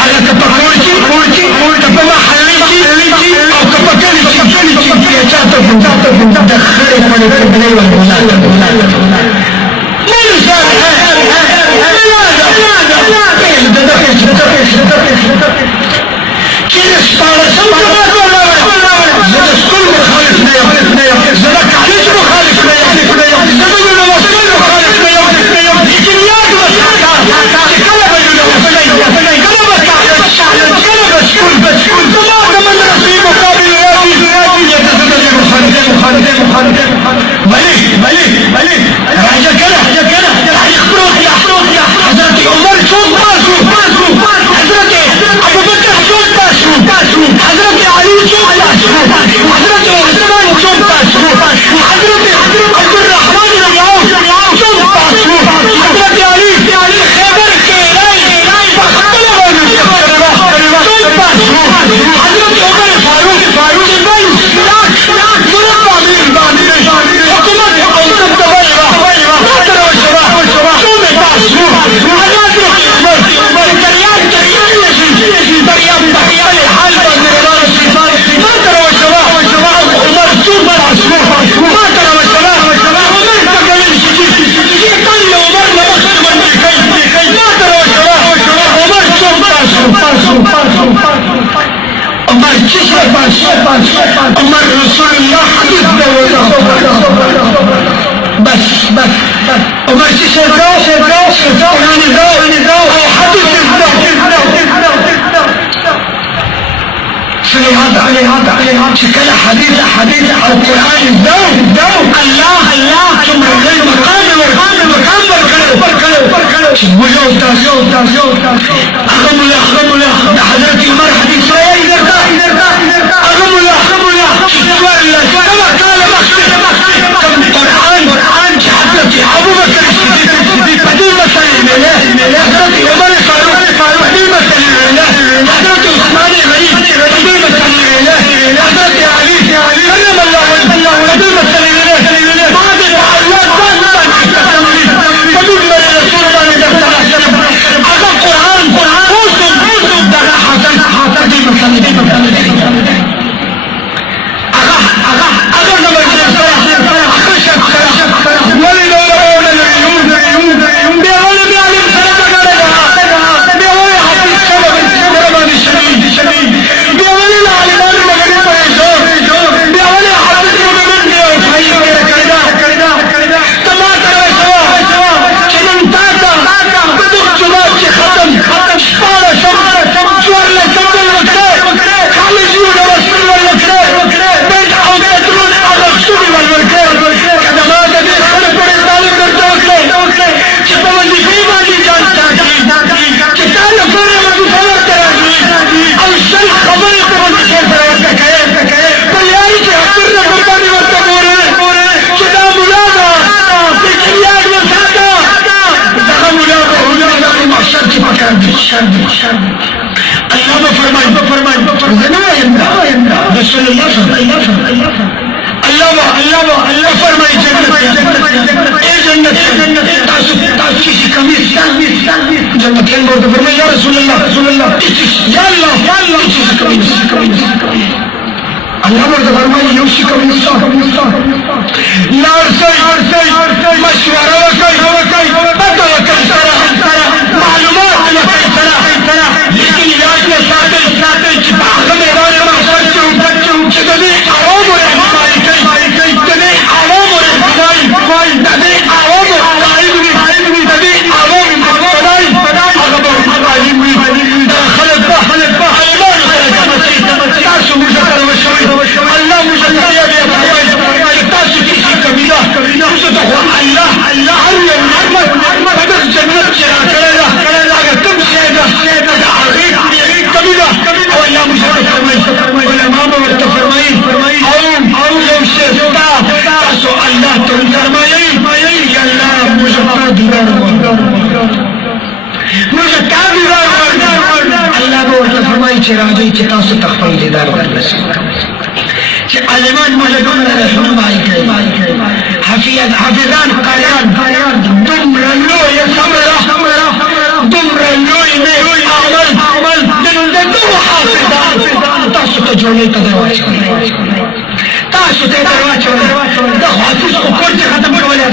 على كبكورتي كبما حليتي او كبكرتي يا جاتب دخلت من الكبلي والبنات ما نسال كيف صار سمعت زدت كل مخالفنا زدت عليك مخالفنا زدت المواصيل مخالفنا الكليات والسكر كلب كل من نصيب مقابل يتزدد مخالف ملك راجع كده يخبروك يا حضرتي عمر شوف باسو حضرتي ابو بكر شوف باسو حضرتي علي شوف باسو حضرتي عثمان شوف باسو حضرتي عبد الرحمن بن عوف شوف باسو حضرتي علي خيبر كيلاي فخطلوا شوف باسو حضرتي عمر فاروق جبال سلاك مربع من حكومة اوسط دولة لا ترى الشباب شوف باسو عمر رسول الله حديث بس عمر شفته يعني ذو حديث هذا شكل حديث القرآن الذو الله ثم الليل مقام بركلو وجود أغم له حضرتي عمر حديث أغم له كما قال قرآن حضرتي أبو بكر الصديق بدون مثل الميلاد حضرتي عمر فاروق بدون مثل الميلاد حضرتي عثمان غريب بدون مثل الميلاد حضرتي علي كلم الله بدون مثل الميلاد بعد التعليات بدون من رسول الله أغا قرآن وصل دغا حسن بدون مثل رسول الله الله فرمائے جنت تاسیسی کمیس جنت کے اندر فرمائے یا رسول اللہ یا اللہ تاسیسی کمیس اللہ مرد فرمائے یوسی کمیس نار سے مشورہ وکائی پتہ وکائی معلومات وکائی لیکن علاج میں ساتھ چپاہ میدان محشر چدنی عوام رہنمائی تدنی عوام رہنمائی تدنی عوام رہنمائی تدنی عوام رہنمائی اغبر عوام خلق ایمان خلق تاسو مجھر وشوی اللہ مجھر یا تاسو کسی کبیلہ مجھر اللہ علم بدر جنت چرا کرے اگر تم شہدہ عقید کبیلہ او اللہ مجھر فرمائی علماء وقت فرمائی او لو شہدہ تاسو اللہ تم فرمائی یا اللہ مجھر دیوار مجھے کابیدار اللہ بورتا فرمائی چراجی چتاسو تخفی دیدار ورنسی چه علمان مجھے دون رحمائی کرے حافظان قارئان دمر اللوي سمرة دمر اللوي مي عمل دندو حافظان تاسو تجولي تدرواچ تاسو تدرواچ ده حافظ کو کوئی ختم کوله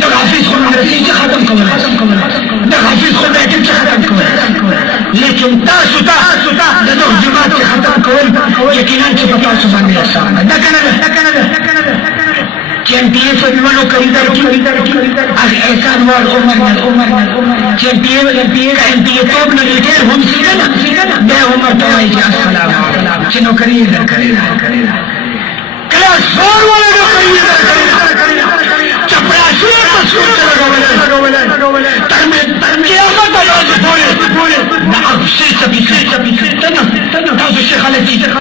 ده حافظ کو مدرسې ختم کوله ده حافظ کو بیٹی ختم کوله لیکن تاسو ده جماعت ختم کول یقینا چې په تاسو باندې احسان ده کنه چیمپئن فنولو کریدر کی احسان والعمر چیمپئن توب نلیٹر هم سیگنا بے عمر توائی جا السلام چنو کریدر کلاس فور والا نو کریدر چپراسوی تصویر لگولا قیامت آیاز پورے نا عرفشی سبی تنا تاسو شیخ علیتی